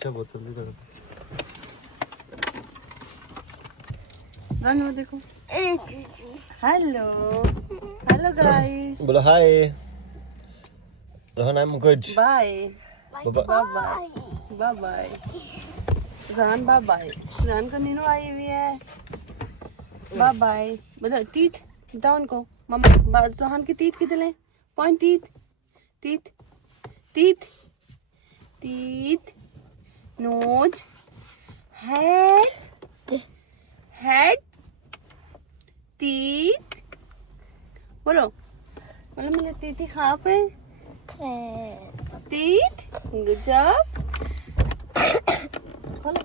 अच्छा बोतल दे दो। गाना देखो। हेलो हेलो गाइस, बोलो hi Rohan, I am good. Bye bye bye bye bye. जान बाय बाय। जान को नीनू आई हुई है। बाय बाय बोलो। टीथ बताओ उनको। मम्मा जान की टीथ कितने हैं? Point teeth teeth teeth teeth nose head head teeth. बोलो बोलो मेरे टीथ कहाँ पे? Teeth good job. बोलो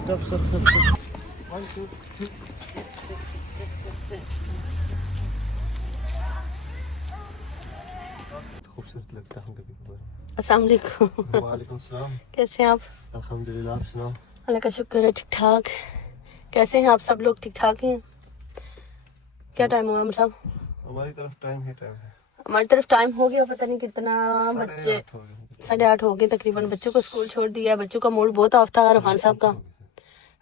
स्टॉप स्टॉप स्टॉप। 1 2 3। खूबसूरत लगता है कभी कभार। अस्सलाम वालेकुम। वालेकुम सलाम। कैसे हैं आप? अल्हम्दुलिल्लाह, आप सुनाओ। अल्लाह का शुक्र है, ठीक ठाक। कैसे हैं आप सब लोग? ठीक ठाक हैं? क्या टाइम हुआ हम सब? हमारी तरफ टाइम है हमारी तरफ टाइम हो गया, पता नहीं कितना। बच्चे 8:30 हो गए तकरीबन। बच्चों को स्कूल छोड़ दिया। बच्चों का मूड बहुत ऑफ था रोहान साहब का।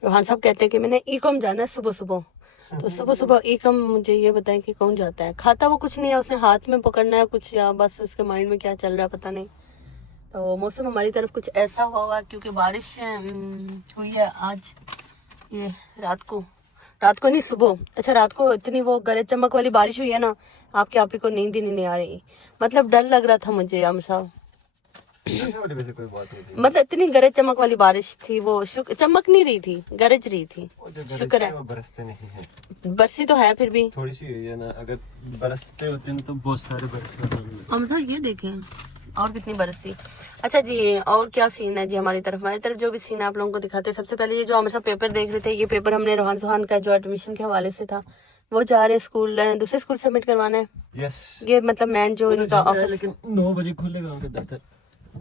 रोहान साहब कहते हैं कि मैंने ई कॉम जाना है सुबह सुबह। तो सुबह सुबह ई कॉम मुझे ये बताएं कि कौन जाता है? खाता वो कुछ नहीं है, उसने हाथ में पकड़ना है कुछ, या बस उसके माइंड में क्या चल रहा है पता नहीं। तो मौसम हमारी तरफ कुछ ऐसा हुआ क्योंकि बारिश हुई है आज। ये रात को नहीं सुबह। अच्छा, रात को इतनी वो गरज चमक वाली बारिश हुई है ना, आपके आप ही को नींद ही नहीं आ रही। मतलब डर लग रहा था मुझे आम साहब। कोई बात नहीं। मतलब इतनी गरज चमक वाली बारिश थी, वो चमक नहीं रही थी, गरज रही थी। शुक्र है बरसते नहीं है। बरसी तो है फिर भी थोड़ी सी हुई है ना, अगर बरसते होते हैं तो बहुत सारे बरस। हम साहब ये देखें और कितनी बरसती। अच्छा जी, और क्या सीन है जी हमारी तरफ जो भी सीन आप लोगों को दिखाते हैं। सबसे पहले ये जो हम सब पेपर देख रहे थे, ये पेपर हमने रोहान सुहान का जो एडमिशन के हवाले से था, वो जा रहे स्कूल, दूसरे स्कूल सबमिट करवाना है। यस। ये मतलब मैन जो इनका ऑफिस, लेकिन 9 बजे खुलेगा उनका दफ्तर।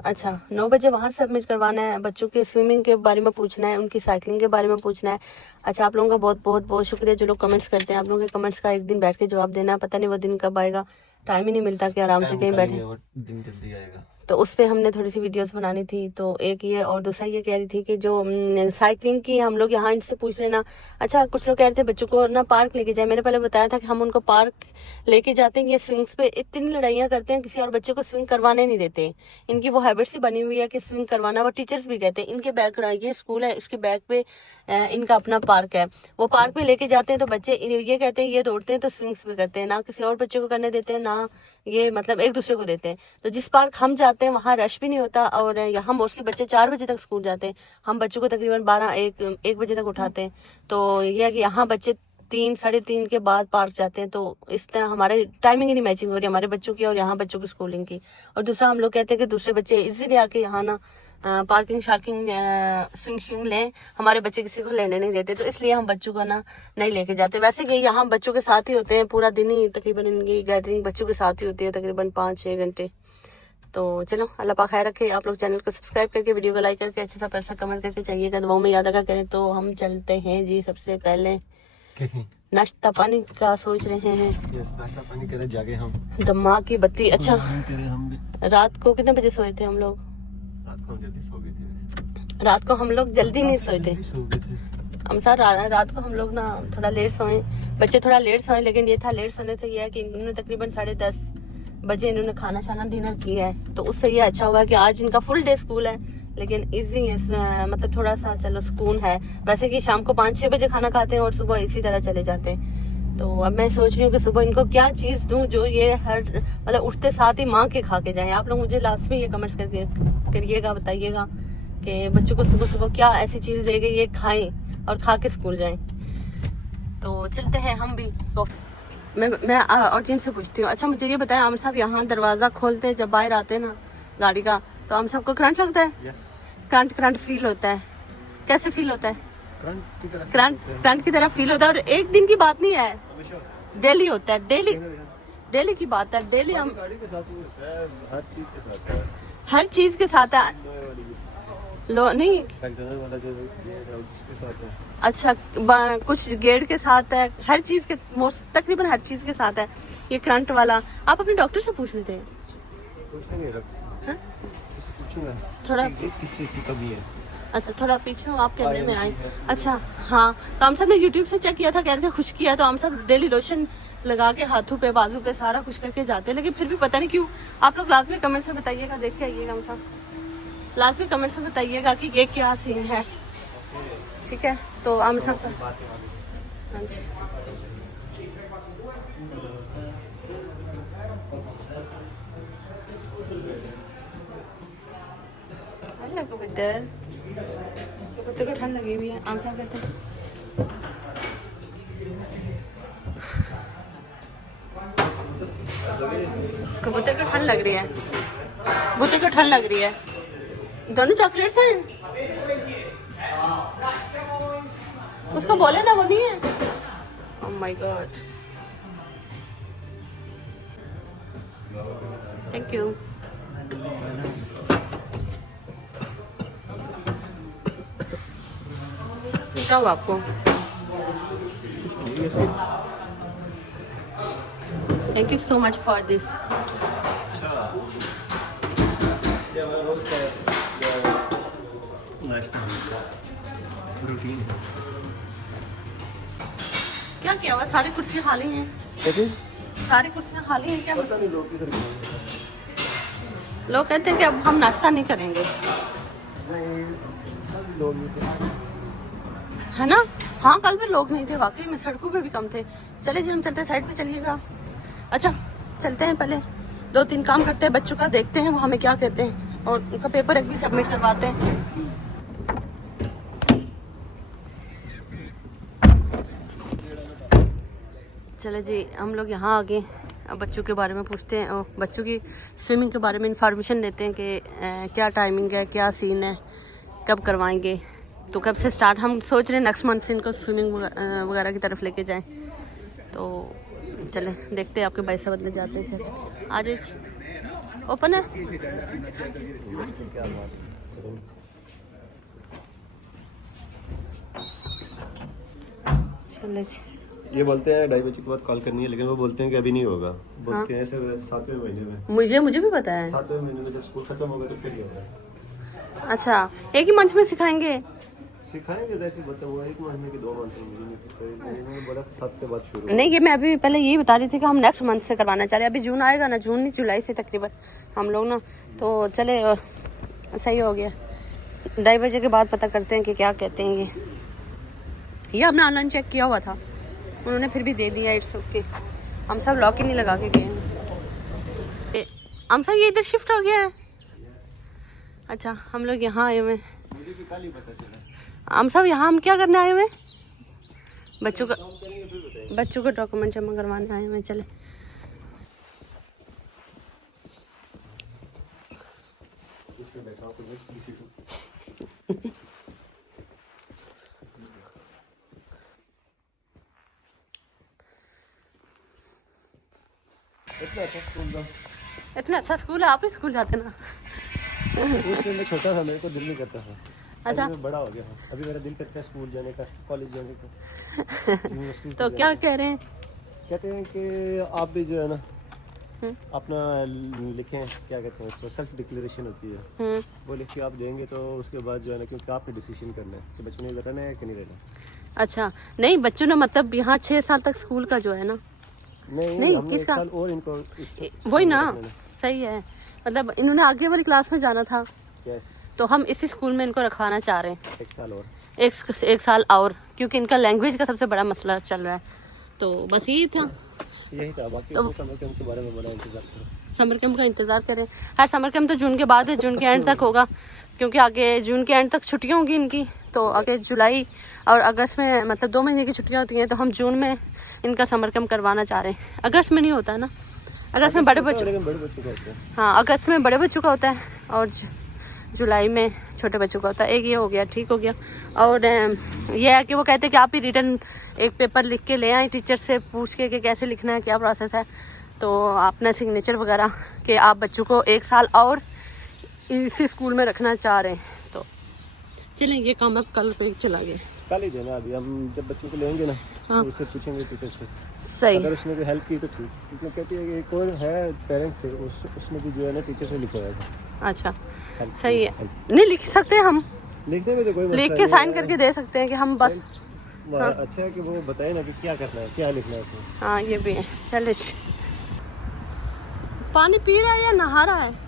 अच्छा 9 बजे वहाँ सबमिट करवाना है। बच्चों के स्विमिंग के बारे में पूछना है, उनकी साइकिलिंग के बारे में पूछना है। अच्छा, आप लोगों का बहुत बहुत बहुत शुक्रिया जो लोग कमेंट्स करते हैं। आप लोगों के कमेंट्स का एक दिन बैठ के जवाब देना है। पता नहीं वो दिन कब आएगा, टाइम ही नहीं मिलता कि आराम से कहीं बैठे। दिन जल्दी आएगा। तो उस पे हमने थोड़ी सी वीडियोस बनानी थी। तो एक ये, और दूसरा ये कह रही थी कि जो साइकिलिंग की हम लोग यहाँ इनसे पूछ लेना। अच्छा, कुछ लोग कह रहे थे बच्चों को ना पार्क लेके जाए। मैंने पहले बताया था कि हम उनको पार्क लेके जाते हैं। ये स्विंग्स पे इतनी लड़ाइयाँ करते हैं, किसी और बच्चे को स्विंग करवाने नहीं देते। इनकी वो हैबिट सी बनी हुई है कि स्विंग करवाना। वो टीचर्स भी कहते हैं इनके बैक, ये स्कूल है इसके बैक पे इनका अपना पार्क है। वो पार्क में लेके जाते हैं तो बच्चे ये कहते हैं ये दौड़ते हैं तो स्विंग्स भी करते हैं, ना किसी और बच्चे को करने देते हैं, ना ये मतलब एक दूसरे को देते हैं। तो जिस पार्क हम जाते हैं वहाँ रश भी नहीं होता, और यहाँ मोस्टली बच्चे 4 बजे तक स्कूल जाते हैं। हम बच्चों को तकरीबन 12-1 बजे तक उठाते हैं। तो ये है कि यहाँ बच्चे 3-3:30 के बाद पार्क जाते हैं। तो इस तरह हमारे टाइमिंग ही नहीं मैचिंग हो रही हमारे बच्चों की और यहाँ बच्चों की स्कूलिंग की। और दूसरा हम लोग कहते हैं कि दूसरे बच्चे इजीली आके यहाँ ना पार्किंग शार्किंग स्विंग शिंग लें, हमारे बच्चे किसी को लेने नहीं देते। तो इसलिए हम बच्चों को ना नहीं लेके जाते। वैसे कि यहाँ बच्चों के साथ ही होते हैं पूरा दिन ही, तकरीबन इनकी गैदरिंग बच्चों के साथ ही होती है तकरीबन 5-6 घंटे। तो चलो, अल्लाह पाक खैर रखे। आप लोग चैनल को सब्सक्राइब करके, वीडियो को लाइक करके, अच्छे सा पैसा कमेंट करके चाहिएगा, दुआओं में याद रखा करें। तो हम चलते हैं जी। सबसे पहले नाश्ता पानी का सोच रहे हैं। नाश्ता पानी करे जागे हम। दिमाग की बत्ती। अच्छा, हम भी रात को कितने बजे सोए थे हम लोग? रात को जल्दी सो गए थे। रात को हम लोग जल्दी नहीं सोए थे। हम सर रात को हम लोग ना थोड़ा लेट सोए। बच्चे थोड़ा लेट सोए, लेकिन ये था लेट सोने से ये है कि इन्होंने तकरीबन 10:30 बजे इन्होंने खाना शाना डिनर किया है। तो उससे ये अच्छा हुआ कि आज इनका फुल डे स्कूल है, लेकिन इजी है, मतलब थोड़ा सा चलो सुकून है। वैसे कि शाम को 5-6 बजे खाना खाते हैं और सुबह इसी तरह चले जाते हैं। तो अब मैं सोच रही हूँ कि सुबह इनको क्या चीज़ दूँ जो ये हर मतलब उठते साथ ही माँ के खा के जाएं। आप लोग मुझे लास्ट में ये कमेंट्स करके करिएगा, बताइएगा कि बच्चों को सुबह सुबह क्या ऐसी चीज़ देंगे ये खाएं और खा के स्कूल जाएं। तो चलते हैं हम भी। तो मैं और जिन से पूछती हूँ। अच्छा, मुझे ये बताएं आमिर साहब, यहाँ दरवाज़ा खोलते हैं जब बाहर आते हैं ना गाड़ी का, तो हम सबको करंट लगता है? करंट फील होता है? कैसे फील होता है? करंट की तरह फील होता है। और एक दिन की बात नहीं है, डेली होता है। डेली की बात है। डेली हम गाड़ी के साथ ही होता है, हर चीज के साथ है। हर चीज के साथ है। लो नहीं, मैकडॉनल्ड वाला जो है उसके साथ है। अच्छा कुछ गेट के साथ है, हर चीज के मोस्ट तकरीबन हर चीज के साथ है। ये करंट वाला आप अपने डॉक्टर से पूछ लेते हैं। कुछ नहीं रख, हाँ? पूछूंगा थोड़ा किस चीज़ की कमी है। अच्छा थोड़ा पीछे हो आप, कैमरे में आए। अच्छा हाँ, तो हम सब ने यूट्यूब से चेक किया था, कह रहे थे खुश किया, तो हम सब डेली लोशन लगा के हाथों पे बाजू पे सारा कुछ करके जाते हैं, लेकिन फिर भी पता नहीं क्यों। आप लोग लास्ट में कमेंट से बताइएगा, देख के आइएगा, हम सब लास्ट में कमेंट से बताइएगा कि ये क्या सीन है, ठीक है? तो हम सब हाँ जी। हेलो कबूतर, बच्चों को ठंड लगी हुई है, हम सब कहते हैं कबूतर को ठंड लग रही है, कबूतर को ठंड लग रही है। दोनों चॉकलेट्स हैं, उसको बोले ना वो नहीं है। Oh my God, thank you. क्या हुआ आपको? Thank you so much for this. ये हमारा रोज का नाश्ता रूटीन है। क्या किया हुआ? सारी कुर्सियाँ खाली हैं। क्या चीज़? सारी कुर्सियाँ खाली हैं, क्या पता मसला? नहीं लोग किधर गए। लोग कहते हैं कि अब हम नाश्ता नहीं करेंगे, नहीं, लोग नहीं थे। है ना? हाँ कल भी लोग नहीं थे, वाकई में सड़कों पे भी कम थे। चले जी हम चलते हैं, साइड पे चलिएगा। अच्छा चलते हैं, पहले 2-3 काम करते हैं, बच्चों का देखते हैं वो हमें क्या कहते हैं, और उनका पेपर एक भी सबमिट करवाते हैं। चले जी हम लोग यहाँ आ गए, अब बच्चों के बारे में पूछते हैं और बच्चों की स्विमिंग के बारे में इंफॉर्मेशन लेते हैं कि क्या टाइमिंग है, क्या सीन है, कब करवाएंगे, तो कब से स्टार्ट। हम सोच रहे हैं नेक्स्ट मंथ से इनको स्विमिंग वगैरह की तरफ लेके जाएं। तो चले देखते हैं, आपके भाई साहब बदले जाते हैं फिर। आज ओपन है, चले जी। ये बोलते हैं 2:30 बजे के बाद कॉल करनी है, लेकिन वो बोलते हैं कि अभी नहीं होगा। बोलते हैं सिर्फ 7वें महीने में। मुझे भी पता है। 7वें महीने में जब स्कूल खत्म होगा तो फिर ही होगा। अच्छा एक ही मंथ में सिखाएंगे? सिखाएंगे जैसे बता हुआ, 1 महीने के 2 मंथ में मुझे नहीं पता। इन्होंने बोला 7 के बाद शुरू। नहीं, ये मैं अभी पहले यही बता रही थी कि हम नेक्स्ट मंथ से करवाना चाह रहे हैं। अभी जून आएगा ना, जून नहीं जुलाई से तकरीबन हम लोग ना, तो चले सही हो गया। 2:30 बजे के बाद पता करते हैं कि क्या कहते हैं। ये हमने ऑनलाइन चेक किया हुआ था, उन्होंने फिर भी दे दिया, इट्स ओके। हम सब लॉक ही नहीं लगा के गए। हम सब ये इधर शिफ्ट हो गया है। अच्छा हम लोग यहाँ आए हुए, मुझे भी कल ही पता चला। हम सब यहाँ हम क्या करने आए हुए? बच्चों का डॉक्यूमेंट जमा करवाने आए हुए। चले इतना अच्छा स्कूल है, आप ही स्कूल जाते ना? छोटा था, मेरे को दिल नहीं करता था। अच्छा अभी मैं बड़ा हो गया हूँ, अभी मेरा दिल करता है स्कूल जाने का, कॉलेज जाने का, यूनिवर्सिटी। तो क्या कह रहे हैं? कहते हैं कि आप भी जो है ना अपना लिखें, क्या कहते हैं उसको, सेल्फ डिक्लेरेशन होती है, वो लिख के आप देंगे तो उसके बाद जो है ना, क्योंकि आपने डिसीजन करना है कि बच्चों ने रहना है कि नहीं रहना। अच्छा नहीं, बच्चों ने मतलब यहाँ 6 साल तक स्कूल का जो है ना, नहीं हमने 1 साल और इनको वही ना, सही है। मतलब इन्होंने आगे वाली क्लास में जाना था, तो हम इसी स्कूल में इनको रखवाना चाह रहे हैं 1 साल और, एक साल और, क्योंकि इनका लैंग्वेज का सबसे बड़ा मसला चल रहा है। तो बस यही था, यही था। बाकी तो समर कैंप के बारे में बड़ा इंतजार करें, समर कैंप का इंतज़ार करें। हर समर कैंप तो जून के बाद है, जून के एंड तक होगा, क्योंकि आगे जून के एंड तक छुट्टियां होंगी इनकी। तो आगे जुलाई और अगस्त में, मतलब 2 महीने की छुट्टियां होती हैं, तो हम जून में इनका समर कैंप करवाना चाह रहे हैं। अगस्त में नहीं होता है ना, अगस्त में बड़े बच्चों का होता है। हाँ अगस्त में बड़े बच्चों का होता है और जुलाई में छोटे बच्चों का होता है। एक ये हो गया, ठीक हो गया। और ये है कि वो कहते हैं कि आप ही रिटर्न एक पेपर लिख के ले आए टीचर से पूछ के कि कैसे लिखना है, क्या प्रोसेस है, तो अपना सिग्नेचर वगैरह कि आप बच्चों को 1 साल और इसी स्कूल में रखना चाह रहे हैं। तो चलें ये काम अब कल पे चला गया। कल ही देना, अभी हम जब बच्चों को लेंगे ना हाँ। तो उससे पूछेंगे टीचर से, सही। अगर उसने कोई हेल्प की तो ठीक, क्योंकि कहती है कि एक और है पेरेंट थे, उसने भी जो है ना टीचर से लिखवाया था। अच्छा हेल्प सही की, है, हेल्प। नहीं लिख सकते हैं हम, लिखने में तो कोई मसला लिख के नहीं साइन है। करके दे सकते हैं कि हम बस। हाँ। अच्छा है कि वो बताए ना कि क्या करना है, क्या लिखना है उसमें। हाँ ये भी है। चल पानी पी रहा है या नहा रहा है?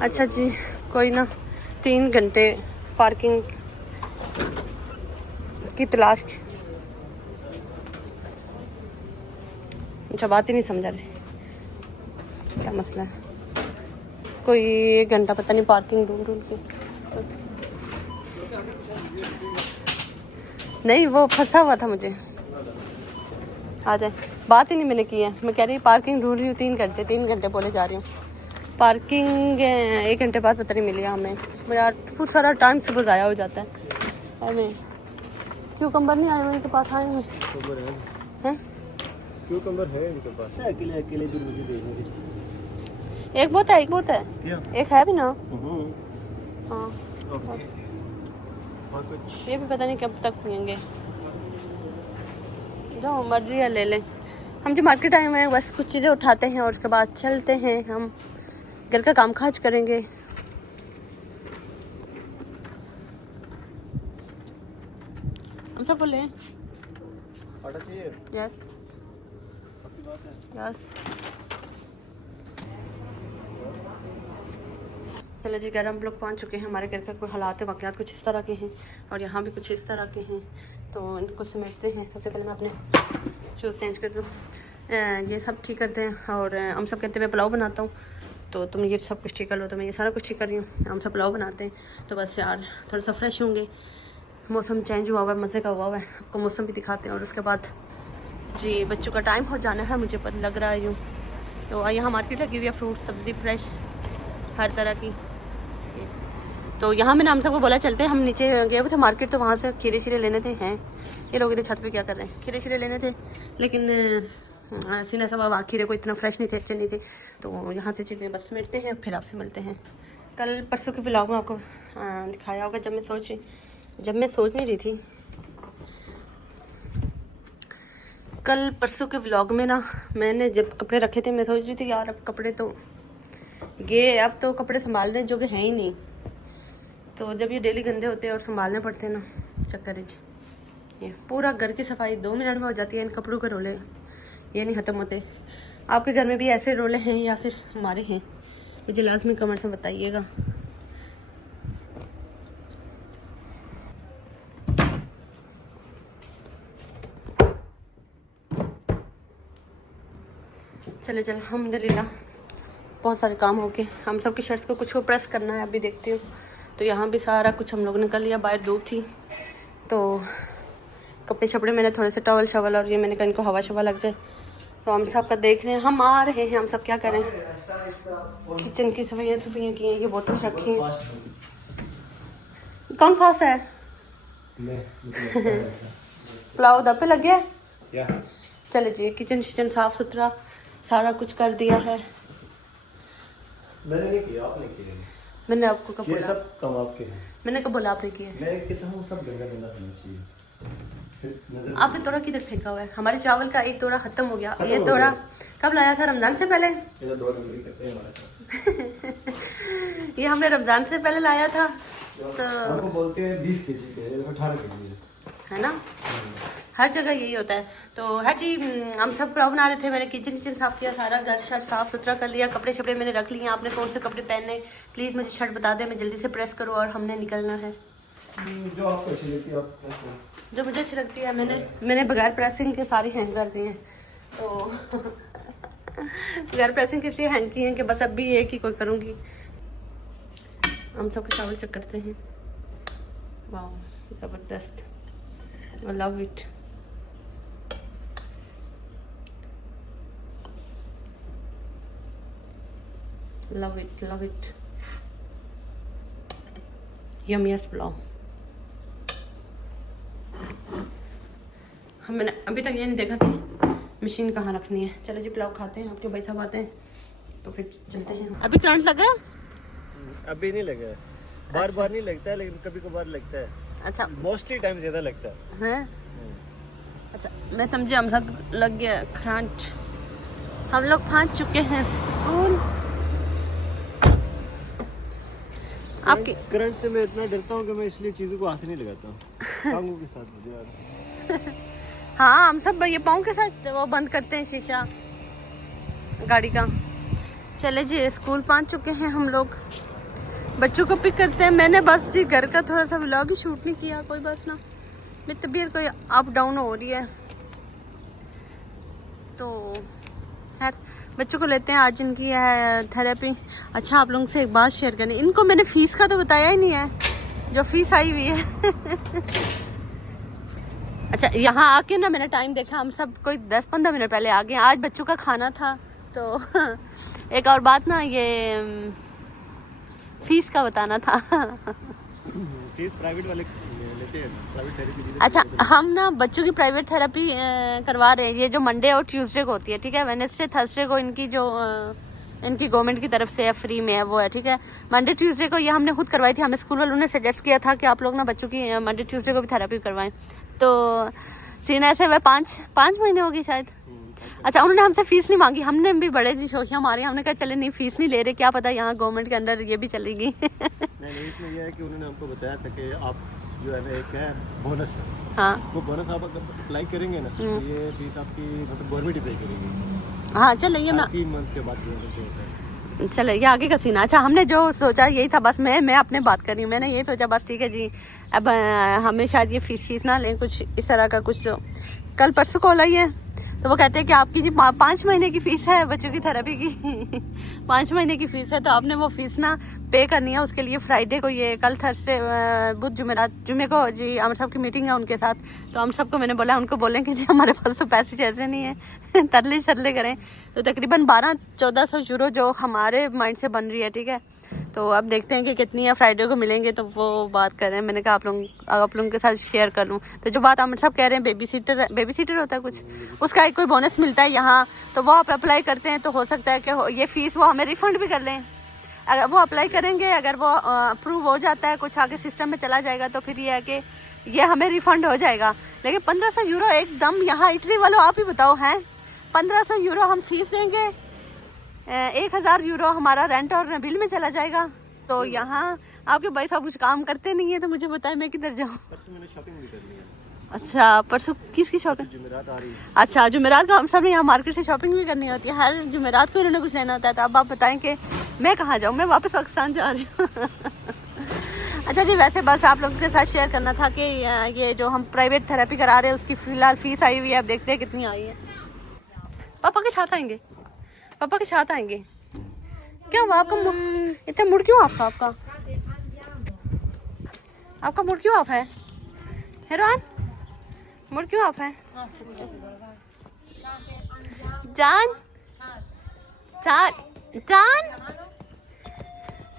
अच्छा जी, कोई ना 3 घंटे पार्किंग की तलाश। अच्छा बात ही नहीं समझा रही, क्या मसला है। कोई 1 घंटा पता नहीं पार्किंग ढूंढ ढूंढ के। नहीं वो फंसा हुआ था मुझे। आ जाए, बात ही नहीं मैंने की है। मैं कह रही पार्किंग ढूंढ रही हूँ 3 घंटे बोले जा रही हूँ। पार्किंग 1 घंटे बाद पता नहीं मिली हमें। यार बहुत सारा टाइम सुबह ज़ाया हो जाता है। हमें क्यूकम्बर नहीं आए हुए इनके पास, आए हुए हैं। क्यूकम्बर है इनके पास, अकेले अकेले भी मुझे देखने। एक बहुत है, एक बहुत है, एक है भी ना। हाँ और कुछ ये भी पता नहीं कब तक पियेंगे। जो मर्जी है ले लें। हम जो मार्केट आए हुए हैं बस कुछ चीज़ें उठाते हैं और उसके बाद चलते हैं, हम घर का काम काज करेंगे। हम सब बोले आटा चाहिए? Yes yes. चलो जी, घर हम लोग पहुंच चुके हैं। हमारे घर का कोई हालात वाक़यात कुछ इस तरह के हैं और यहाँ भी कुछ इस तरह के हैं, तो इनको समेटते हैं। सबसे पहले मैं अपने शूज़ चेंज कर दूँ, ये सब ठीक करते हैं। और हम सब कहते हैं मैं पुलाव बनाता हूँ, तो तुम ये सब कुछ ठीक कर लो, तो मैं ये सारा कुछ ठीक कर रही हूँ। हम सब पुलाव बनाते हैं तो बस यार थोड़ा सा फ्रेश होंगे। मौसम चेंज हुआ हुआ है, मज़े का हुआ है। आपको मौसम भी दिखाते हैं और उसके बाद जी बच्चों का टाइम हो जाना है, मुझे पता लग रहा है यूँ। तो यहाँ मार्केट लगी हुई है, फ्रूट सब्ज़ी फ्रेश हर तरह की। तो यहाँ मैंने हम सबको बोला चलते हैं, हम नीचे गए हुए थे मार्केट, तो वहाँ से खीरे शीरे लेने थे। हैं ये लोग इधर छत पे क्या कर रहे हैं, खीरे शीरे लेने थे, लेकिन सीना सब खीरे को इतना फ्रेश नहीं थे, अच्छे नहीं थे। तो यहाँ से चीज़ें बस समेटते हैं, फिर आपसे मिलते हैं। कल परसों के व्लॉग में आपको दिखाया होगा, जब मैं सोच नहीं रही थी। कल परसों के व्लॉग में ना मैंने जब कपड़े रखे थे, मैं सोच रही थी यार अब कपड़े तो गए, अब तो कपड़े संभालने जो कि हैं ही नहीं। तो जब ये डेली गंदे होते हैं और संभालने पड़ते हैं ना, चक्कर है। ये पूरा घर की सफाई 2 मिनट में हो जाती है। इन कपड़ों के रोले ये नहीं ख़त्म होते। आपके घर में भी ऐसे रोले हैं या सिर्फ हमारे हैं, मुझे लाजमी कमेंट्स में बताइएगा। चले चल अल्हम्दुलिल्लाह बहुत सारे काम हो गए। हम सब की शर्ट्स को कुछ को प्रेस करना है, अभी देखती हूँ। तो यहाँ भी सारा कुछ हम लोगों ने कर लिया। बाहर धूप थी तो कपड़े शपड़े मैंने थोड़े से टॉवल शवल, और ये मैंने कहा इनको हवा शवा लग जाए। तो हम सब का देख रहे हैं, हम आ रहे हैं। हम सब क्या करें, किचन की सफाइयाँ की हैं, ये बोतल रखी हैं। कौन फास्ट है? पुलाव दबे लग गया। चले जी, किचन साफ सुथरा सारा कुछ कर दिया है। मैंने नहीं किया, आपने किया। मैंने आपको कब ये बोला? सब काम आपके हैं। मैंने कब बोला आपने किया? मैं कहता हूँ सब गंदा गंदा होना चाहिए। फिर नजर आपने तोड़ा किधर फेंका हुआ है? हमारे चावल का एक तोड़ा खत्म हो गया। ये हो तोड़ा गया। कब लाया था? रमजान से पहले। ये तो 2 नंबर करते हैं हमारे साथ। ये हमने रमजान से पहले लाया था, तो हमको बोलते हैं 20 केजी के, 18 केजी है ना, हर जगह यही होता है। तो है जी, हम सब पुलाव बना रहे थे। मैंने किचन साफ किया, सारा घर शर्ट साफ सुथरा कर लिया, कपड़े शपड़े मैंने रख लिए। आपने कौन से कपड़े पहनने प्लीज़ मुझे शर्ट बता दें, मैं जल्दी से प्रेस करूँ और हमने निकलना है। जो आपको अच्छी लगती है आप प्रेस करो। जो मुझे अच्छी लगती है मैंने बगैर प्रेसिंग के सारे हैंग कर दिए हैं। तो बगैर प्रेसिंग के इसलिए हैंग किए हैं कि बस अब भी एक ही कोई करूँगी। हम सब के चावल चेक करते हैं। वाह ज़बरदस्त, I love it. Love it. Yummiest pulao. मैंने अभी तक ये नहीं देखा कि मशीन कहाँ रखनी है। चलो जी पुलाव खाते हैं, आपके भाई साहब आते हैं तो फिर चलते हैं। अभी करंट लगा? अभी नहीं लगा है, बार बार नहीं लगता है, लेकिन कभी कभार लगता है। अच्छा, मोस्टली टाइम ज्यादा लगता है। हैं? अच्छा, मैं समझे हम सब लग गया करंट। हम लोग पहुंच चुके हैं स्कूल। आपकी करंट से मैं इतना डरता हूँ कि मैं इसलिए चीज़ों को हाथ नहीं लगाता हूँ, टांगों के साथ मुझे यार। हाँ, हम सब ये पाँव के साथ वो बंद करते हैं शीशा गाड़ी का। चले जी, स्कूल पहुंच चुके हैं हम लोग। बच्चों को पिक करते हैं। मैंने बस जी घर का थोड़ा सा व्लॉग ही शूट नहीं किया, कोई बस ना मेरी तबीयत कोई अप डाउन हो रही है तो खैर बच्चों को लेते हैं। आज इनकी है थेरेपी। अच्छा, आप लोगों से एक बात शेयर करनी, इनको मैंने फीस का तो बताया ही नहीं है, जो फीस आई हुई है। अच्छा, यहाँ आके ना मैंने टाइम देखा, हम सब कोई 10-15 मिनट पहले आ गए। आज बच्चों का खाना था तो एक और बात ना, ये फीस का बताना था। फीस प्राइवेट वाले लेते हैं, प्राइवेट थेरेपी। अच्छा, हम ना बच्चों की प्राइवेट थेरेपी करवा रहे हैं, ये जो मंडे और ट्यूसडे को होती है, ठीक है। वेडनेसडे थर्सडे को इनकी जो इनकी गवर्नमेंट की तरफ से है, फ्री में है, वो है, ठीक है। मंडे ट्यूसडे को ये हमने खुद करवाई थी। हमें स्कूल वालों ने सजेस्ट किया था कि आप लोग ना बच्चों की मंडे ट्यूसडे को भी थेरेपी करवाएं। तो सीन ऐसे हुआ, 5 महीने होगी शायद। अच्छा, उन्होंने हमसे फीस नहीं मांगी। हमने भी बड़े जी शौकिया मारे, हमने कहा चले नहीं, फीस नहीं ले रहे, क्या पता यहाँ गवर्नमेंट के अंडर ये भी चलेगी। नहीं, इसमें यह है कि उन्होंने हमको बताया था कि आप जो है ना, एक है बोनस है। हाँ, वो बोनस आप अगर अप्लाई करेंगे ना, ये फीस आपकी मतलब गवर्नमेंट ही पे करेगी। हाँ, चलो ये मैं 3 मंथ के बाद जो होता है। चलो ये आगे का सीन। अच्छा, हमने जो सोचा यही था, बस मैं अपने बात कर रही हूँ। मैंने यही सोचा बस, ठीक है जी, अब हमें शायद ये फीस ना लें, कुछ इस तरह का कुछ। कल परसों कॉल आई है तो वो कहते हैं कि आपकी जी 5 महीने की फ़ीस है बच्चों की थेरेपी की। 5 महीने की फ़ीस है, तो आपने वो फ़ीस ना पे करनी है। उसके लिए फ्राइडे को, ये कल थर्सडे बुध जुमेरात, जुमे को जी अमर साहब की मीटिंग है उनके साथ। तो हम सबको मैंने बोला, उनको बोलें कि जी हमारे पास तो पैसे जैसे नहीं है, तरले शरले करें। तो तकरीबन 1200-1400 यूरो जो हमारे माइंड से बन रही है, ठीक है। तो अब देखते हैं कि कितनी है, फ्राइडे को मिलेंगे तो वो बात कर रहे हैं। मैंने कहा आप लोगों के साथ शेयर कर लूँ। तो जो बात अमर साहब कह रहे हैं, बेबी सीटर होता है कुछ, उसका एक कोई बोनस मिलता है यहाँ, तो वो आप अप्लाई करते हैं तो हो सकता है कि ये फ़ीस वो हमें रिफ़ंड भी कर लें। अगर वो अप्लाई करेंगे, अगर वो अप्रूव हो जाता है, कुछ आगे सिस्टम में चला जाएगा, तो फिर ये है कि ये हमें रिफ़ंड हो जाएगा। लेकिन 1500 यूरो एकदम, यहाँ इटली वालों आप ही बताओ, हैं 1500 यूरो हम फीस देंगे, 1000 यूरो हमारा रेंट और बिल में चला जाएगा। तो यहाँ आपके भाई साहब कुछ काम करते नहीं है, तो मुझे बताए मैं किधर जाऊँ। परसों मैंने शॉपिंग भी करनी है। अच्छा, परसों किसकी शॉपिंग? जुमेरात आ रही है। अच्छा, जुमेरात को हम सब ने यहाँ मार्केट से शॉपिंग भी करनी होती है। हर जुमेरात को इन्होंने कुछ लेना होता है। तो अब आप बताएं कि मैं कहाँ जाऊँ? मैं वापस पाकिस्तान जा रही हूँ। अच्छा जी, वैसे बस आप लोगों के साथ शेयर करना था कि ये जो हम प्राइवेट थेरेपी करा रहे हैं उसकी फ़िलहाल फ़ीस आई हुई है। अब देखते हैं कितनी आई है। पापा के साथ आएंगे, पापा के साथ आएंगे। क्या हुआ आपका? इतना मूड क्यों ऑफ था आपका? आपका मूड क्यों ऑफ है हेरोन? मूड क्यों ऑफ है? जान जान जान,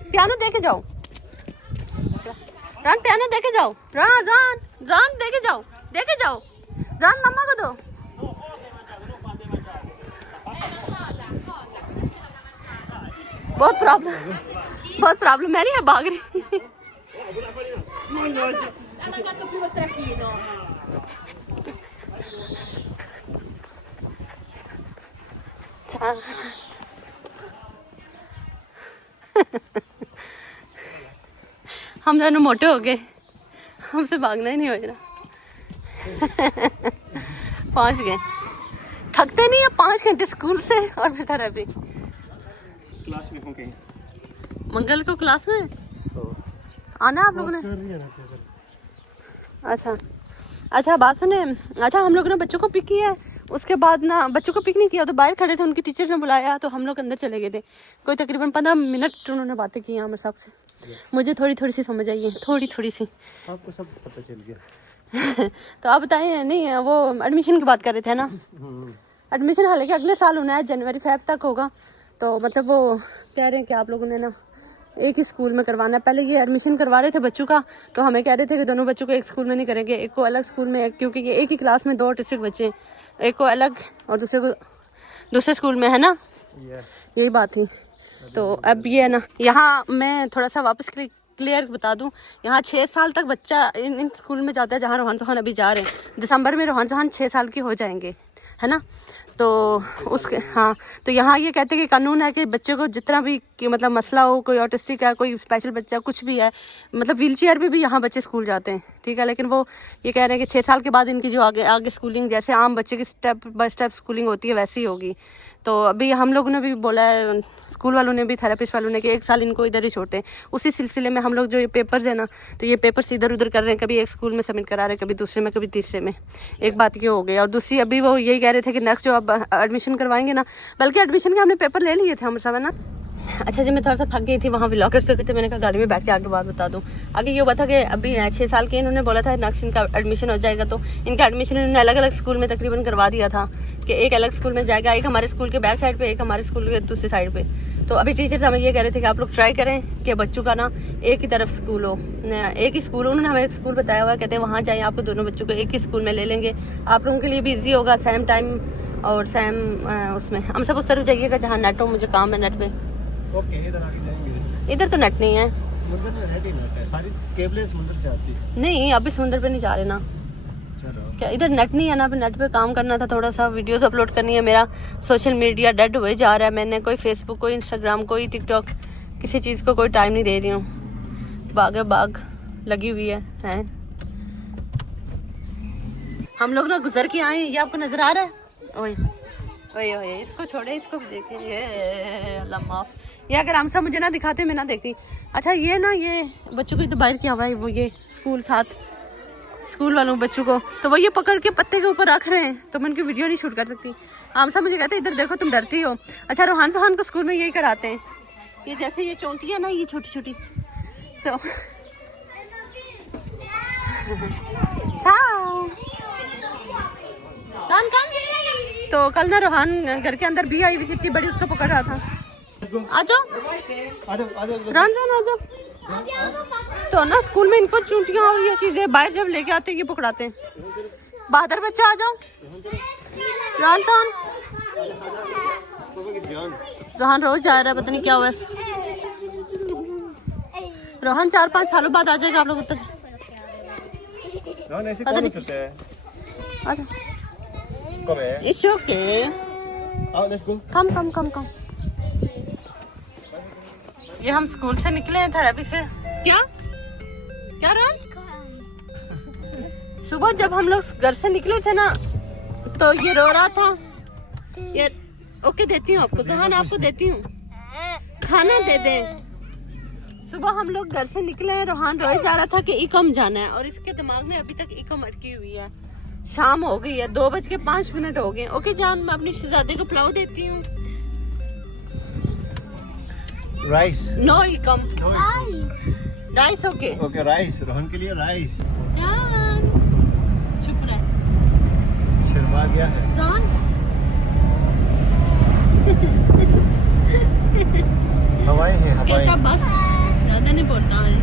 पियानो देके जाओ। रान पियानो देके जाओ। रान जान जान देके जाओ, देके जाओ। जान मम्मा को दो। बहुत प्रॉब्लम है, नहीं है, भाग रही। हम दोनों मोटे हो गए, हमसे भागना ही नहीं हो रहा। पहुंच गए, थकते नहीं है। 5 घंटे स्कूल से और फिर थेरेपी। क्लास में हूँ कहीं, मंगल को क्लास में आना आप लोगों ने? अच्छा बात सुने। अच्छा, हम लोगों ने बच्चों को पिक किया है, उसके बाद ना बच्चों को पिक नहीं किया तो बाहर खड़े थे, उनकी टीचर्स ने बुलाया तो हम लोग अंदर चले गए थे। कोई तकरीबन 15 मिनट उन्होंने बातें की हमारे साहब से। मुझे थोड़ी सी समझ आई है, थोड़ी सी। आपको सब पता चल गया। तो आप बताएं, नहीं वो एडमिशन की बात कर रहे थे ना? एडमिशन हालांकि अगले साल होना है, जनवरी-फेब तक होगा। तो मतलब वो कह रहे हैं कि आप लोगों ने ना एक ही स्कूल में करवाना है। पहले ये एडमिशन करवा रहे थे बच्चों का, तो हमें कह रहे थे कि दोनों बच्चों को एक स्कूल में नहीं करेंगे, एक को अलग स्कूल में, क्योंकि ये एक ही क्लास में 2 ऑटिस्टिक बच्चे, एक को अलग और दूसरे को दूसरे स्कूल में, है ना, यही बात थी। तो अब ये है ना, यहाँ मैं थोड़ा सा वापस क्लियर बता दूं, यहाँ 6 साल तक बच्चा इन स्कूल में जाता है जहाँ रोहान सुहान अभी जा रहे हैं। दिसंबर में रोहान सुहान 6 साल की हो जाएंगे, है ना। तो उसके हाँ, तो यहाँ ये कहते हैं कि कानून है कि बच्चे को जितना भी कि मतलब मसला हो, कोई ऑटिस्टिक है, कोई स्पेशल बच्चा कुछ भी है, मतलब व्हील चेयर पे भी यहाँ बच्चे स्कूल जाते हैं, ठीक है। लेकिन वो ये कह रहे हैं कि 6 साल के बाद इनकी जो आगे स्कूलिंग, जैसे आम बच्चे की स्टेप बाय स्टेप स्कूलिंग होती है वैसी होगी। तो अभी हम लोगों ने भी बोला है, स्कूल वालों ने भी, थेरेपिस्ट वालों ने, कि 1 साल इनको इधर ही छोड़ते हैं। उसी सिलसिले में हम लोग जो ये पेपर्स है ना, तो ये पेपर्स इधर उधर कर रहे हैं, कभी एक स्कूल में सबमिट करा रहे हैं, कभी दूसरे में, कभी तीसरे में। एक बात ये हो गई। और दूसरी, अभी वो यही कह रहे थे कि नेक्स्ट जो अब एडमिशन करवाएंगे ना, बल्कि एडमिशन के हमने पेपर ले लिए थे हम सब, है ना। अच्छा जी, मैं थोड़ा सा थक गई थी वहाँ व्लॉग करते करते, मैंने कहा गाड़ी में बैठ के आगे बात बता दूँ। आगे ये हुआ था कि अभी 6 साल के इन्होंने बोला था नेक्स्ट इनका एडमिशन हो जाएगा, तो इनका एडमिशन इन्होंने अलग अलग स्कूल में तकरीबन करवा दिया था कि एक अलग स्कूल में जाएगा, एक हमारे स्कूल के बैक साइड पे, एक हमारे स्कूल के दूसरी साइड पे। तो अभी टीचर्स हमें ये कह रहे थे कि आप लोग ट्राई करें कि बच्चों का ना एक ही तरफ स्कूल हो, एक ही स्कूल। उन्होंने हमें एक स्कूल बताया हुआ, कहते हैं वहाँ जाएँ, आपको दोनों बच्चों को एक ही स्कूल में ले लेंगे, आप लोगों के लिए भी ईजी होगा, सेम टाइम और सेम उसमें। हम सब उस तरफ जाइएगा जहाँ नेट हो, मुझे काम है नेट पे। ओके, इधर आगे जाएंगे। इधर तो नेट नहीं है, समुद्र में नेट ही नेट है, सारी केबलें समुद्र से आती है। नहीं अभी समुद्र पे नहीं जा रहे ना, चलो क्या इधर नेट नहीं है ना। अभी नेट पे काम करना था, थोड़ा सा वीडियोस अपलोड करनी है। मेरा सोशल मीडिया डेड हुए जा रहा है, मैंने कोई फेसबुक, कोई इंस्टाग्राम, कोई टिकटॉक, किसी चीज़ को कोई टाइम नहीं दे रही हूँ। बाग लगी हुई है। हम लोग ना गुजर के आए, ये आपको नजर आ रहा है। ओए ओए ओए, इसको छोड़े, इसको भी देखें। ये अल्लाह माफ, ये अगर हम सब मुझे ना दिखाते मैं ना देखती। अच्छा ये ना, ये बच्चों को तो बाहर किया हुआ है, वो ये स्कूल साथ स्कूल वालों बच्चों को, तो वो ये पकड़ के पत्ते के ऊपर रख रहे हैं, तो मैं उनकी वीडियो नहीं शूट कर सकती। हम सब मुझे कहते हैं इधर देखो तुम डरती हो। अच्छा रोहान सोहान को स्कूल में यही कराते हैं, ये जैसे ये चोंटियाँ ना, ये छोटी छोटी, तो चांद कम। तो कल ना रोहान घर के अंदर भी आई हुई थी, इतनी बड़ी, उसको पकड़ रहा था। आ जाओ रोहान आ जाओ। तो ना स्कूल में इनको चूंटियां और ये चीजें बाहर जब लेके आते हैं ये पकड़ाते हैं। बहादुर बच्चा आ जाओ। जहान रोज जा रहा है, पता नहीं क्या हुआ। रोहन 4-5 सालों बाद आ जाएगा आप लोग उतर। ऐसे कौन उतरता है? आजा। कब है? It's okay. आओ लेट्स गो। कम। ये हम स्कूल से निकले हैं थेरेपी से। क्या रोहन? सुबह जब हम लोग घर से निकले थे ना, तो ये रो रहा था। ये ओके देती हूँ आपको, जहान आपको देती हूँ, खाना दे दे। सुबह हम लोग घर से निकले हैं, रोहान रोए जा रहा था कि इकम जाना है, और इसके दिमाग में अभी तक इकम अटकी हुई है। शाम हो गई है, 2:05 हो गए। ओके जान, मैं अपनी शहजादे को पुलाव देती हूँ। राइस। नो इकम। Rice okay. Okay rice, Rohan के लिए राइस। जान चुप रह, शर्मा गया है। हवाएं हैं, हवाएं। कहता बस, ज्यादा नहीं बोलता है।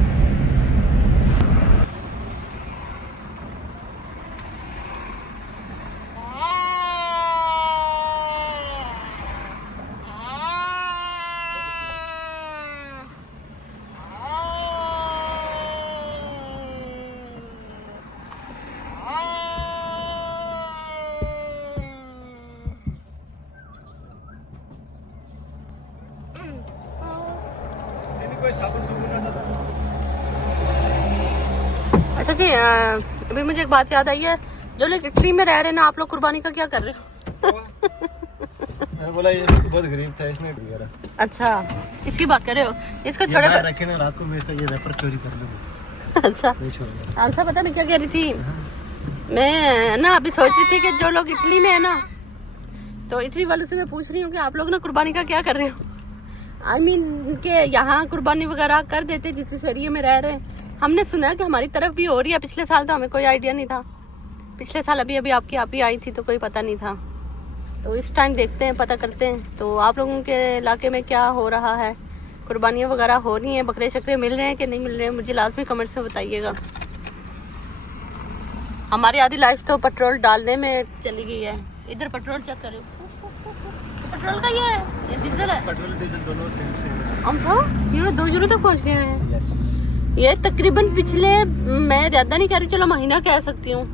कोई साबुन ना था। अच्छा जी, अभी मुझे एक बात याद आई है। जो लोग इटली में रह रहे हैं ना, आप लोग कुर्बानी का क्या कर रहे हो? मैंने बोला ये बहुत गरीब था, इसने दिया। अच्छा, इसकी बात कर रहे हो? इसको छोड़े रखे ना, रात को मैं तो ये रैपर चोरी कर लूंगा। अच्छा आंसर पता मैं क्या कह रही थी? मैं ना अभी सोच रही थी कि जो लोग इटली में है ना, तो इटली वालों से मैं पूछ रही हूँ कि आप लोग ना कुर्बानी का क्या कर रहे हो? I mean के यहाँ कुर्बानी वगैरह कर देते जिस एरिया में रह रहे हैं। हमने सुना है कि हमारी तरफ भी हो रही है। पिछले साल तो हमें कोई आइडिया नहीं था। पिछले साल अभी आपकी आप ही आई थी तो कोई पता नहीं था। तो इस टाइम देखते हैं, पता करते हैं। तो आप लोगों के इलाके में क्या हो रहा है, कुर्बानियाँ वगैरह हो रही हैं, बकरे शकरे मिल रहे हैं कि नहीं मिल रहे हैं, मुझे लाजमी कमेंट्स में बताइएगा। हमारी आधी लाइफ तो पेट्रोल डालने में चली गई है। इधर पेट्रोल चेक करो, पेट्रोल का ये डीजल है, पेट्रोल डीजल दोनों सेम हम सब ये 2 यूरो तक पहुँच गए हैं। यस, ये तकरीबन पिछले, मैं ज़्यादा नहीं कह रही, चलो महीना कह सकती हूँ,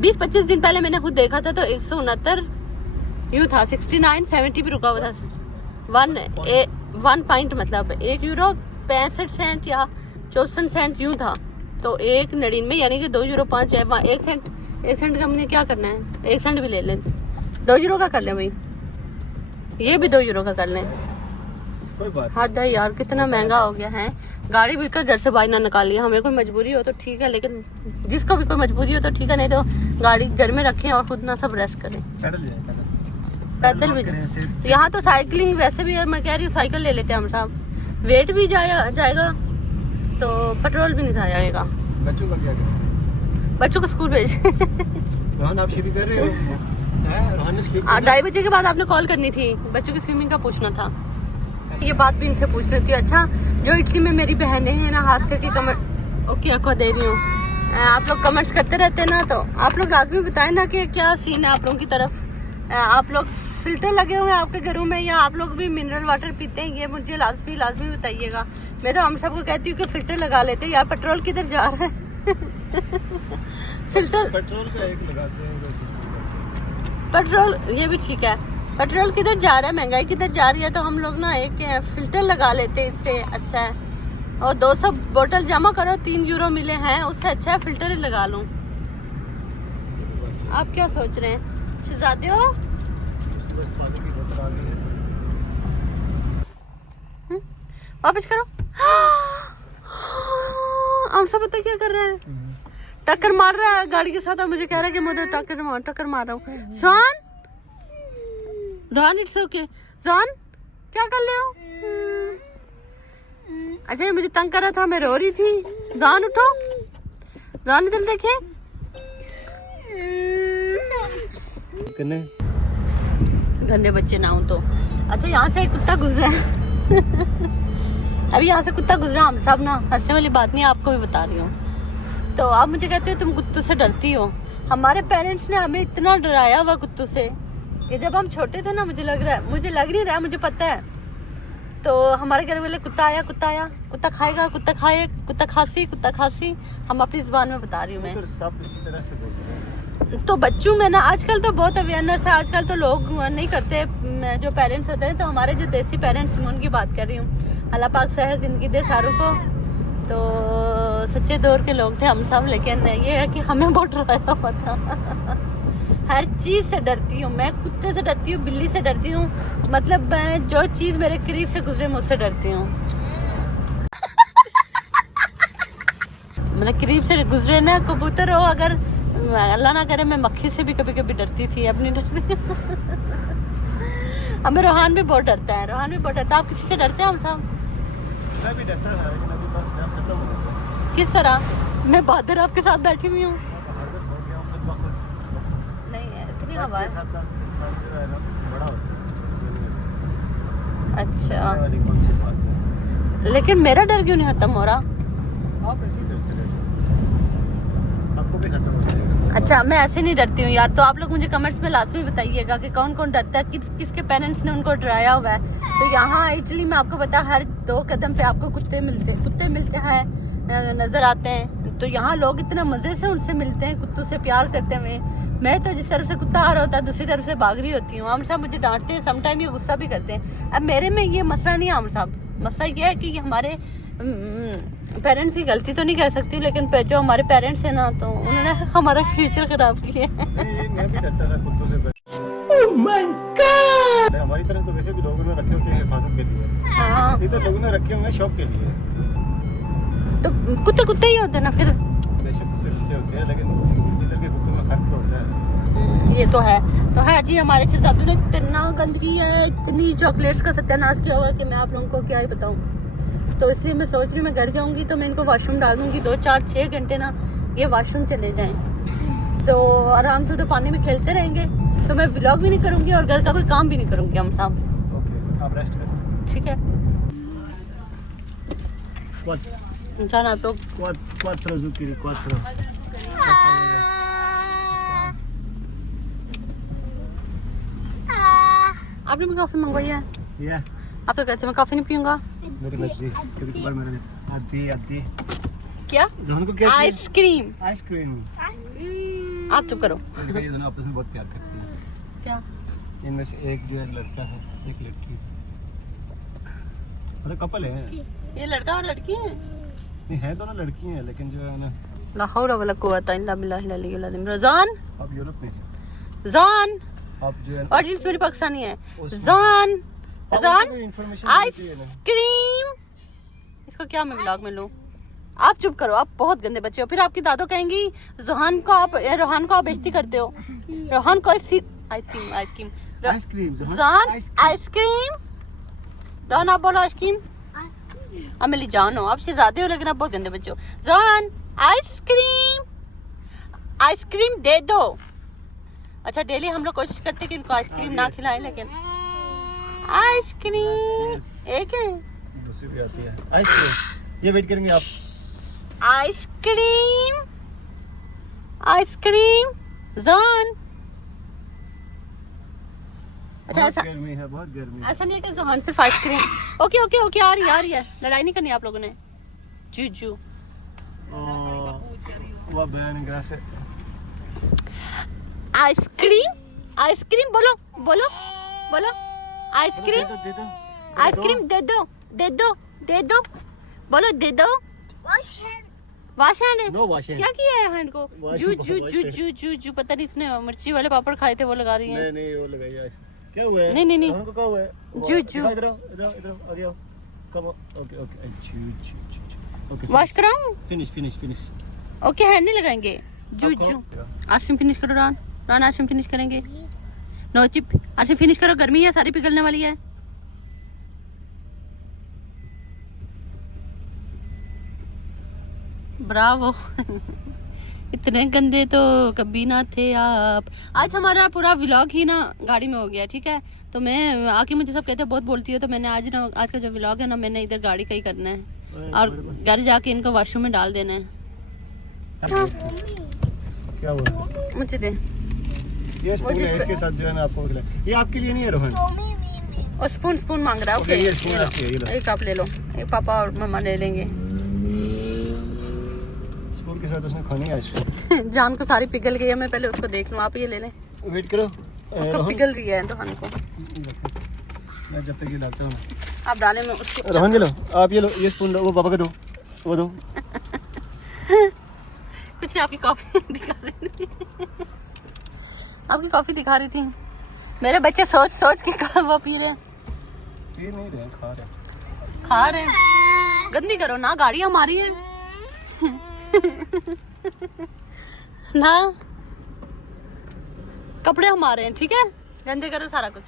20-25 दिन पहले मैंने खुद देखा था तो 169 यूँ था, 69 70 पे रुका हुआ था। 1 पॉइंट मतलब 1 यूरो 65 सेंट या 64 सेंट यूँ था। तो 1.99 यानी कि 2 यूरो 5 है। 1 सेंट का हमने क्या करना है, 1 सेंट भी ले लें, 2 यूरो का कर लें भाई, ये भी 2 यूरो का कर लें। कोई बात हद है यार, कितना महंगा हो गया है। गाड़ी बिल्कुल घर से बाहर ना निकालिए, हमें कोई मजबूरी हो तो ठीक है, लेकिन जिसको भी कोई मजबूरी हो तो ठीक है, नहीं तो गाड़ी घर में रखें और खुद ना सब रेस्ट करें। पैदल भी जाए, यहाँ तो साइकिलिंग वैसे भी है, मैं कह रही हूँ साइकिल ले लेते हैं हम साहब, वेट भी जाएगा तो पेट्रोल भी नहीं जाएगा। बच्चों का क्या करें? बच्चों को स्कूल भेज रोहन आप शिफ्ट कर रहे हो? रोहन ने स्लीप 2:30 बजे के बाद आपने कॉल करनी थी, बच्चों की स्विमिंग का पूछना था। ये बात भी इनसे पूछ रही थी। अच्छा, जो इटली में मेरी बहनें हैं ना, खास करके कमेंट ओके आपको दे रही हूँ, आप लोग कमेंट्स करते रहते हैं ना, तो आप लोग लाजमी बताएं ना कि क्या सीन है आप लोगों की तरफ। आप लोग फिल्टर लगे हुए हैं आपके घरों में या आप लोग भी मिनरल वाटर पीते हैं, ये मुझे लाजमी बताइएगा। मैं तो हम सबको कहती हूँ कि फिल्टर लगा लेते हैं यार, पेट्रोल किधर जा रहा है फिल्टर पेट्रोल का एक लगाते हैं, पेट्रोल ये भी ठीक है, पेट्रोल किधर जा रहा है, महंगाई किधर जा रही है, तो हम लोग ना एक फिल्टर लगा लेते हैं, इससे अच्छा है। और 200 बोतल जमा करो, 3 यूरो मिले हैं, उससे अच्छा है फिल्टर ही लगा लूं। आप क्या सोच रहे हैं शहजादे हो? वापस करो। हम सब पता क्या कर रहे हैं, टक्कर मार रहा है गाड़ी के साथ और मुझे कह रहा है कि मुझे टक्कर मार रहा हूँ। सोन रोहन, इट्स ओके। सोन क्या कर रहे हो? अच्छा, ये मुझे तंग कर रहा था, मैं रो रही थी। जान उठो, जान इधर देखे। गंदे बच्चे ना हो तो। अच्छा, यहाँ से एक कुत्ता गुजरा है अभी यहाँ से कुत्ता गुजरा, हम सब ना, हंसने वाली बात नहीं, आपको भी बता रही हूँ। तो आप मुझे कहते हो तुम कुत्तों से डरती हो। हमारे पेरेंट्स ने हमें इतना डराया हुआ कुत्तों से कि जब हम छोटे थे ना, मुझे लग नहीं रहा, मुझे पता है, तो हमारे घर वाले कुत्ता आया, कुत्ता खाएगा, कुत्ता खाए, कुत्ता खांसी, हम अपनी जुबान में बता रही हूँ मैं। सब इसी तरह से बोलते हैं। तो बच्चों में ना आजकल तो बहुत अवेयरनेस है, आजकल तो लोग नहीं करते, जो पेरेंट्स होते हैं, तो हमारे जो देसी पेरेंट्स हैं उनकी बात कर रही हूँ। अल्लाह पाक सेहत जिंदगी दे सारों को। तो सच्चे दौर के लोग थे हम सब, लेकिन ये है कि हमें बहुत डराया हुआ था हर चीज़ से डरती हूँ मैं, कुत्ते से डरती हूँ, बिल्ली से डरती हूँ, मतलब मैं जो चीज़ मेरे करीब से गुजरे मैं उससे डरती हूँ मतलब करीब से गुजरे ना, कबूतर हो, अगर अल्लाह ना करे, मैं मक्खी से भी कभी कभी डरती थी, अब नहीं डरती हमें रोहान भी बहुत डरता है, आप किसी से डरते हैं? हम सब मैं भी डरता था, लेकिन अभी बस डर खत्म हो गया। किस तरह? मैं बहादुर आपके साथ बैठी हुई हूँ। नहीं है, इतनी हवा है। इंसान जो है ना बड़ा होता है। अच्छा, लेकिन मेरा डर क्यों नहीं खत्म हो रहा? आप ऐसे ही डरते रहते हो, आपको भी खत्म हो जाएगा। अच्छा, मैं ऐसे नहीं डरती हूँ यार। तो आप लोग मुझे कमेंट्स में लाजमी बताइएगा कि कौन कौन डरता है, किसके पेरेंट्स ने उनको डराया हुआ है। तो यहाँ इटली में आपको पता है, हर 2 कदम पे आपको कुत्ते मिलते हैं, नज़र आते हैं। तो यहाँ लोग इतना मज़े से उनसे मिलते हैं, कुत्तों से प्यार करते हुए। मैं तो जिस तरफ से कुत्ता आ रहा होता है, दूसरी तरफ से भाग रही होती हूँ। हम सब मुझे डांटते हैं, समटाइम ये गुस्सा भी करते हैं। अब मेरे में ये मसला नहीं है, हम सब मसला ये है कि हमारे पेरेंट्स की गलती तो नहीं कह सकती, लेकिन जो हमारे पेरेंट्स हैं ना, तो उन्होंने हमारा फ्यूचर खराब किया मैं भी डरता था कुत्तों से। Oh my God! हमारी तरफ तो वैसे भी लोगों ने रखे होते हैं हिफाजत के लिए। हाँ, इधर लोगों ने रखे हुए हैं शौक के लिए। तो कुत्ते ही होते हैं ना फिर। बेशक कुत्ते होते हैं, लेकिन इधर के कुत्तों में फर्क तो होता है। ये तो है जी। हमारे शहजादू ने इतना गंदगी है, इतनी चॉकलेट्स का सत्यानाश किया हुआ कि मैं आप लोगों को क्या ही बताऊं। तो इसलिए मैं सोच रही हूँ, मैं घर जाऊंगी तो मैं इनको वॉशरूम डाल दूंगी, 2 4 6 घंटे ना ये वॉशरूम चले जाएं, तो आराम से तो पानी में खेलते रहेंगे। तो मैं व्लॉग भी नहीं करूंगी और घर का कोई काम भी नहीं करूंगी। हम सब ओके, आप रेस्ट करें। ठीक है। इंसान आप लोग quattro zuccheri, 4. आपने भी कॉफी मंगवाई है? Yeah. आप तो कहते मैं कॉफी नहीं पीऊंगा। मेरी मर्जी, कभी-कभार मेरे आती क्या? जहन को क्या? आइसक्रीम। आइसक्रीम। आप चुप करो। ये दोनों आपस में बहुत प्यार करती हैं। क्या? इनमें से एक जो है लड़का है, एक लड़की। मतलब कपल है। ये लड़का और लड़की है? नहीं है, दोनों लड़की हैं, लेकिन जो है ना ला हौला वला कुव्वता इल्ला बिल्लाहिल अलिय्यिल अज़ीम। रज़ान, आप यूरोप में हैं। जान, आप जो है और जींस मेरी पाकिस्तानी है। जान, जान, इन्फॉर्मेशन आइसक्रीम। इसको क्या मैं व्लॉग में लूं? आप चुप करो, आप बहुत गंदे बच्चे हो। फिर आपकी दादो कहेंगी रोहान को आप बेइज्जती करते हो। रोहान को आइसक्रीम जान आइसक्रीम। रोहान आप बोलो आइसक्रीम। अब मेरी जान हो, आप शहजादे हो लेकिन आप बहुत गंदे बच्चे हो। जान आइसक्रीम, आइसक्रीम दे दो। अच्छा डेली हम लोग कोशिश करते हैं कि उनको आइसक्रीम ना खिलाएं, लेकिन आइसक्रीम एक है। दूसरी भी आती है आइसक्रीम। ये वेट करेंगे आप। आइसक्रीम, आइसक्रीम जान। अच्छा बहुत ऐसा गर्मी है, बहुत गर्मी है। ऐसा नहीं है कि जोहान सिर्फ आइसक्रीम। ओके ओके ओके, आ रही है। लड़ाई नहीं करनी आप लोगों ने। जूजू वो बयान ग्रासे आइसक्रीम, आइसक्रीम बोलो बोलो बोलो। आइसक्रीम, दे दो आइसक्रीम दे दो दे दो दे दो, बोलो दे दो। Wash hand. नो वॉश क्या किया है हैंड को? Wash- जू जू wash जू face. जू जू जू पता नहीं इसने मिर्ची वाले पापड़ खाए थे वो लगा दिए हैं। नहीं वो लगाइए आज। क्या हुआ है? नहीं। हमको क्या हुआ है? जू, जू। इधर आ गया। कम ओके ओके वॉश कराऊं? फिनिश ओके हैंड नहीं लगाएंगे। जू आपको? जू आसिम फिनिश करो। रान आसिम फिनिश करेंगे। नो चिप आसिम फिनिश करो, गर्मी है सारी पिघलने वाली है। ब्रावो। इतने गंदे तो कभी ना थे आप। आज हमारा पूरा व्लॉग ही ना गाड़ी में हो गया, ठीक है। तो मैं आके मुझे सब कहते बहुत बोलती है, तो मैंने आज का जो व्लॉग है ना, मैंने इधर गाड़ी का ही करना है और घर जाके इनको वॉशरूम में डाल देना है। क्या हुआ? मुझे दे। ये स्पून है, इसके साथ जो है ना आपको खिलाए। ये आपके लिए नहीं है रोहन। और स्पून मांग रहा है। ओके ये स्पून आपके है, ये लो। एक आप ले लो, एक पापा और मम्मा ले लेंगे। स्पून के साथ उसने खानी है आइसक्रीम। जान को सारी पिघल गई है, मैं पहले उसको देख लूं। आप ये ले लें। वेट करो। उसको पिघल रही है तो को। मैं जब तक ये डालता हूँ। आप डालें, मैं उसको। रोहन ये लो, आप ये लो, ये स्पून लो, वो पापा को दो, वो दो। कुछ नहीं, आपकी कॉफी दिखा रही थी। आपकी कॉफी दिखा रही थी। मेरे बच्चे सोच के वो पी रहे हैं। पी नहीं रहे, खा रहे हैं। गंदी करो ना, गाड़ी हमारी है ना, कपड़े हमारे हैं, ठीक है। गंदे करो सारा कुछ।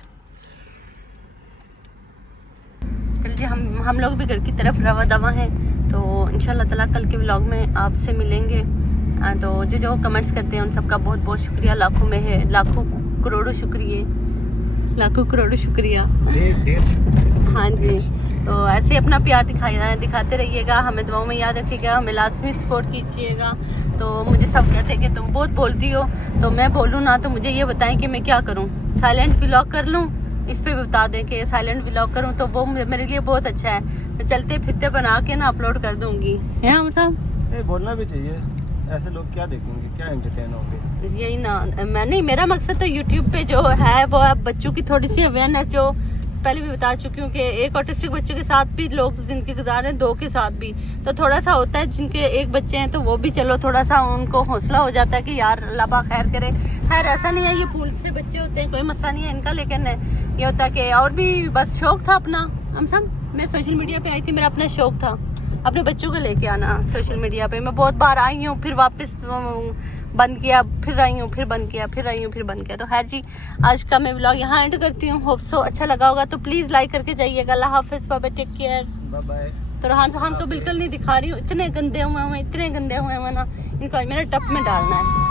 चलिए हम लोग भी घर की तरफ रवा दवा हैं। तो इंशाल्लाह ताला कल के व्लॉग में आपसे मिलेंगे। तो जो कमेंट्स करते हैं उन सबका बहुत बहुत शुक्रिया। लाखों में है, लाखों करोड़ों शुक्रिया। हाँ जी, तो ऐसे अपना प्यार दिखाते रहिएगा, हमें दुआओं में याद रखिएगा, हमें लाजमी सपोर्ट कीजिएगा। तो मुझे सब कहते हैं कि तुम बहुत बोलती हो, तो मैं बोलूँ ना, तो मुझे ये बताएं कि मैं क्या करूँ। साइलेंट व्लॉग कर लूँ, इस पे भी बता दें कि साइलेंट व्लॉग करूँ, तो वो मेरे लिए बहुत अच्छा है। मैं चलते फिरते बना के ना अपलोड कर दूँगी, है अमर साहब। बोलना भी चाहिए, ऐसे लोग क्या देखेंगे, क्या एंटरटेन होंगे। यही ना, मैं नहीं, मेरा मकसद तो यूट्यूब पे जो है वो बच्चों की थोड़ी सी अवेयरनेस, जो पहले भी बता चुकी हूँ कि एक ऑटिस्टिक बच्चे के साथ भी लोग जिंदगी गुजार रहे हैं, दो के साथ भी तो थोड़ा सा होता है। जिनके एक बच्चे हैं तो वो भी चलो थोड़ा सा उनको हौसला हो जाता है कि यार अल्लाह पाक खैर करे। खैर ऐसा नहीं है, ये फूल से बच्चे होते हैं, कोई मसला नहीं है इनका, लेकिन ये होता है कि और भी बस शौक था अपना। हम सब, मैं सोशल मीडिया पे आई थी, मेरा अपना शौक था अपने बच्चों को लेके आना सोशल मीडिया पे। मैं बहुत बार आई हूँ, फिर वापस बंद किया, फिर आई हूँ, फिर बंद किया, फिर आई हूँ, फिर बंद किया। तो खैर जी, आज का मैं व्लॉग यहाँ एंड करती हूँ। होप सो अच्छा लगा होगा, तो प्लीज़ लाइक करके जाइएगा। अल्लाह हाफिज़, bye bye, take care, bye bye. तो रोहान को बिल्कुल नहीं दिखा रही हूँ, इतने गंदे हुए हैं ना, इनको मेरे टप में डालना है।